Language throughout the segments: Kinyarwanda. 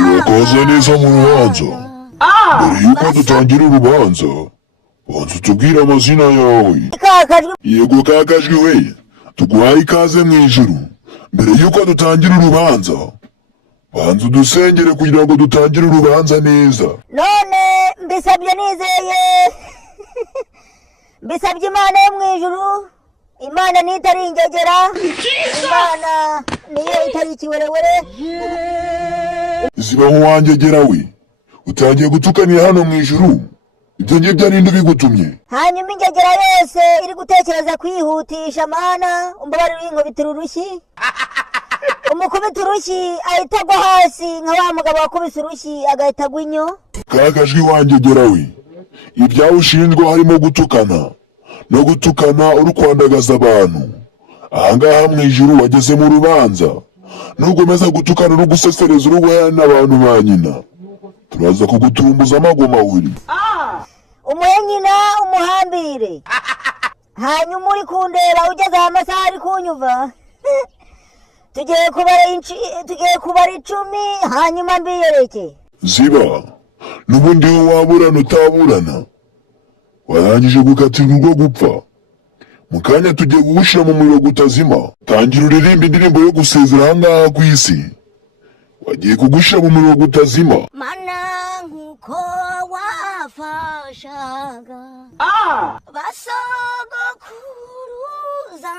urakaza neza mu rubanza. Mbere yuko dutangira urubanza, banza utubwire amazina yawe. Yego Kakajwi we, tuguhaye ikaze mu ijuru. Mbere yuko dutangira urubanza, banza udusengere kugira ngo dutangire urubanza neza. None mbisabye nizeye. Mbisabye Imana yo mu ijuru. Imana ni itari ingegera. Imana niyo itari ikiwerewere. Zibaho wangegera we, utangiye gutukanira hano mu ijuru. Ibyo ngibyo ari nde bigutumye? Hanyuma ingegera yose iri gutekereza kwihutisha Mana, umbabarire inkubitira urushyi. Umukubita urushyi ahita agwa hasi nka wa mugabo wakubise urushyi agahita agwa inyo. Kakajwi wangegera we, ibyawe ushinjwa harimo gutukana no gutukana uri kwandagaza abantu. Ahangaha mu ijuru wageze mu rubanza, nugomeza gutukana no gusesereza urugoya n'abantu ba nyina, turaza kugutumbuza amagoma uri. Umuhe nyina umuhambire. Hanyuma uri kundeba ugeze amasaha ari kunyuva. Tugiye kubara 10 hanyuma mbiyereke. Ziba, nubundi waburana utaburana. Warangije gukatirwa urwo gupfa. Mukanya tugiye kugushira mu muriro gutazima. Tangira uririmba indirimbo yo gusezera ahangaha ku isi. Wagiye kugushira mu muriro gutazima. Mana nkuko wafashaga basogokuruza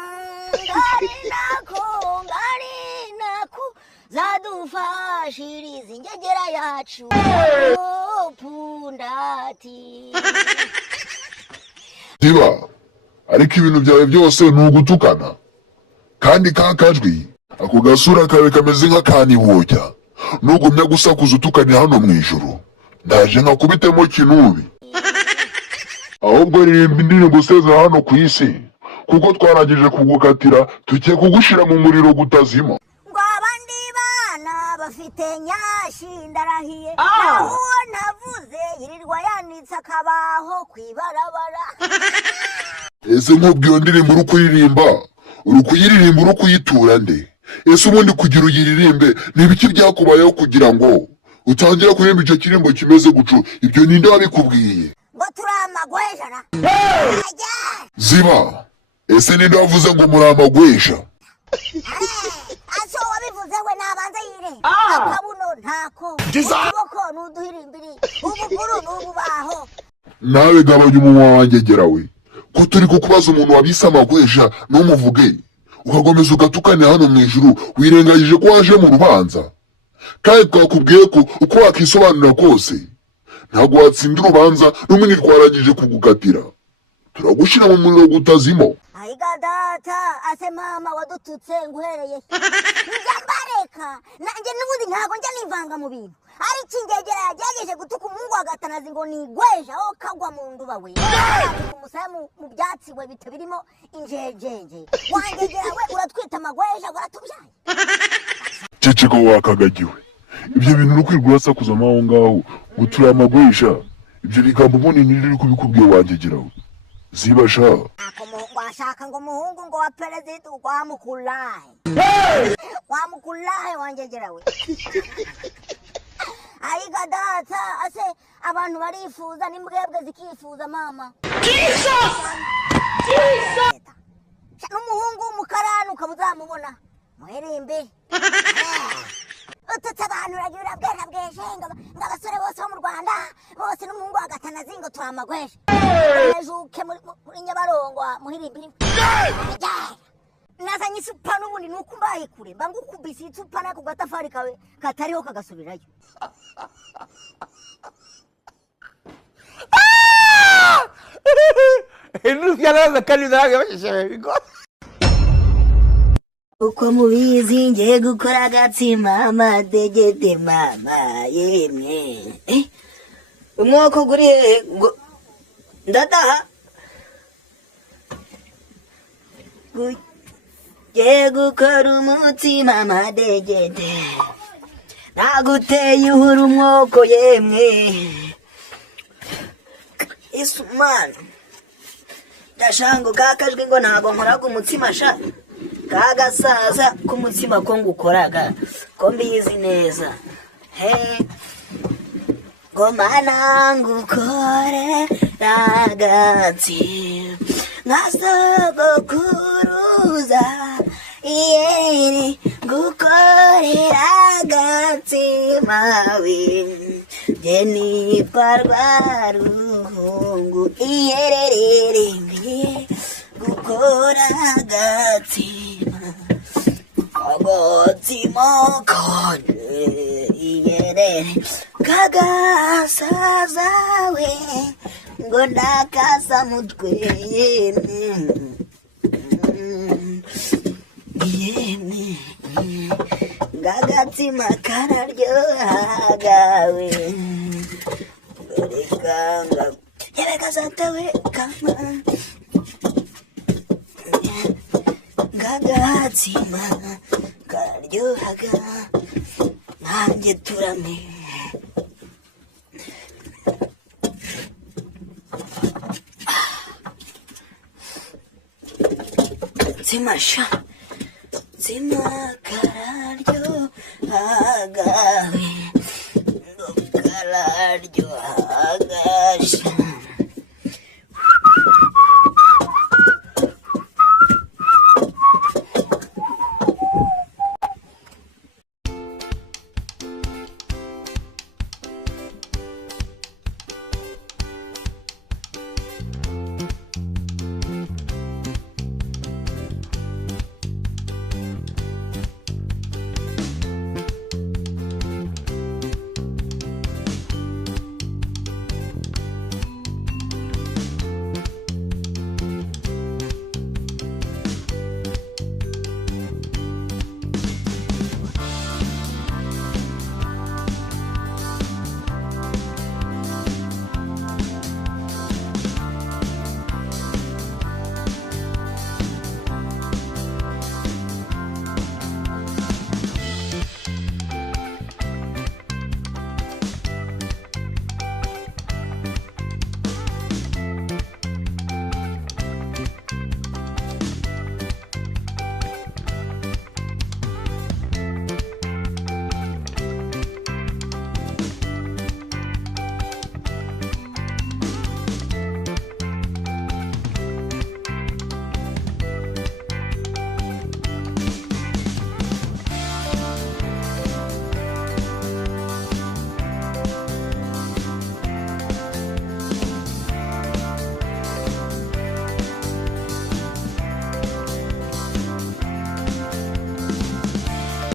ngari nako zadufashiriza ingegera yacu pundati. Ziba, ariko ibintu byawe byose ni ugutukana. Kandi Kakajwi, ako gasura kawe kameze nk'akanihuja. Nugumya gusakuza utukanira hano mu ijuru, ndaje nkakubitemo kinubi. Ahubwo ririmba indirimbo usezera hano ku isi, kuko twarangije kugukatira, tugiye kugushira mu muriro gutazima. Ngo abandi bana bafite nyashi ndarahiye, naho navuze yirirwa yanitse akabaho kwibarabara. Ese nkubwiye ndirimbo uri kuyiririmba uri kuyitura nde? Ese ubundi kugira uyiririmbe n'ibiki byakubayeho kugira ngo utangire kuririmba icyo kirimbo kimeze gucu? Ibyo ninde wabikubwiye? Ngo turamagwejana. Ziba, ese ninde wavuze ngo muramagwesha? Aso wabivuze we nabanza yire. Akabuno ntako. Uboko nuduhirimbiri. Ubukuru nububaho. Nawe gabanya umunwa wangegera we. Ko turi kukubaza umuntu wabise amagwesha n'umuvuge. Ukagomeza ugatukanira hano mu ijuru, wirengagije ko waje mu rubanza. Kandi twakubwiye ko uko wakisobanura kose ntabwo watsinda urubanza n'umwe twarangije kugukatira. Turagushira mu muriro gutazimo. Aiga data ase mama wadututse nguhereye. Nzambareka nanjye nubundi ntago njya nivanga mu bintu. Ari kingegera yagejeje gutuka umungu agatanazi ngo nigweja aho kagwa mu nduba we. Umusamu mu byatsi we bitabirimo injejeje. Wangegera we uratwita amagweja uratubyaye. Ceceko wakagagiwe. Ibyo bintu uri kwigurasa kuzama aho ngaho gutura amagwesha. Ibyo bigambo ubundi niri kubikubwiye wangegera we. Ziba sha. Akomungu ashaka ngo muhungu ngo wa perezida wamukulaye. Wamukulaye wangegera we. Aiga data ase abantu barifuza n'imbwebwe zikifuza mama. Jesus! N'umuhungu w'umukarani ukabuzamubona muherimbe. Ututse abantu uragira bweshe ng'abasore bose bo mu Rwanda bose n'umuhungu agatanazi ngo turamagwesha. Ejuke muri Nyabarongo muhirimbiri. Nazanye isupa n'ubundi nuko mbaye kure mba ngukubise isupa nako gatafari kawe katariho kagasubirayo. Ntubyaraza kandi nawe bashishikaye. Uko mubizi ngiye gukora agatsima amadegede mama yemwe. Umwoko guri ngo ndataha. Ngiye gukora umutsima amadegede. Naguteye uhuru umwoko yemwe. Isumana. Ndashango Kakajwi ngo ntago nkoraga umutsima sha. Kagasaza k'umutsima ko ngukoraga ko mbizi neza. Ngomana ngukorera agatsima nka sogokuruza iyere ngukorera agatsima nitwa Rwaruhungu iyererere ngiye gukora agatsima kanje iyerere kagasazawe ngo ndakasa mutwe yemwe ngagatsima kararyohagawe rekanga yebekazatawe kama ngagatsima kararyohaga nanjye turame Zimasha Zima kararyohagawe